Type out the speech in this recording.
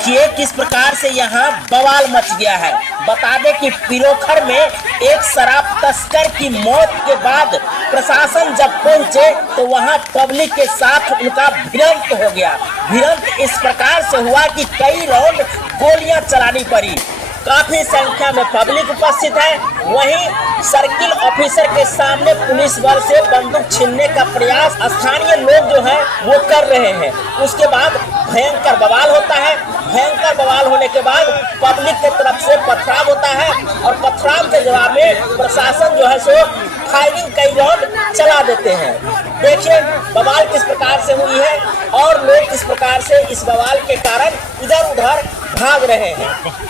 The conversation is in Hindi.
देखिए किस प्रकार से यहाँ बवाल मच गया है। बता दें कि पिरोखर में एक शराब तस्कर की मौत के बाद प्रशासन जब पहुंचे तो वहां पब्लिक के साथ उनका भिड़ंत हो गया। भिड़ंत इस प्रकार से हुआ कि कई राउंड गोलियां चलानी पड़ी। काफी संख्या में पब्लिक उपस्थित है। वहीं सर्किल ऑफिसर के सामने पुलिस बल से बंदूक छीनने का प्रयास स्थानीय लोग जो है वो कर रहे हैं। उसके बाद भयंकर बवाल होता है। भयंकर बवाल होने के बाद पब्लिक की तरफ से पथराव होता है और पथराव के जवाब में प्रशासन जो है सो फायरिंग कई राउंड चला देते हैं। देखिए बवाल किस प्रकार से हुई है और लोग किस प्रकार से इस बवाल के कारण इधर उधर भाग रहे हैं।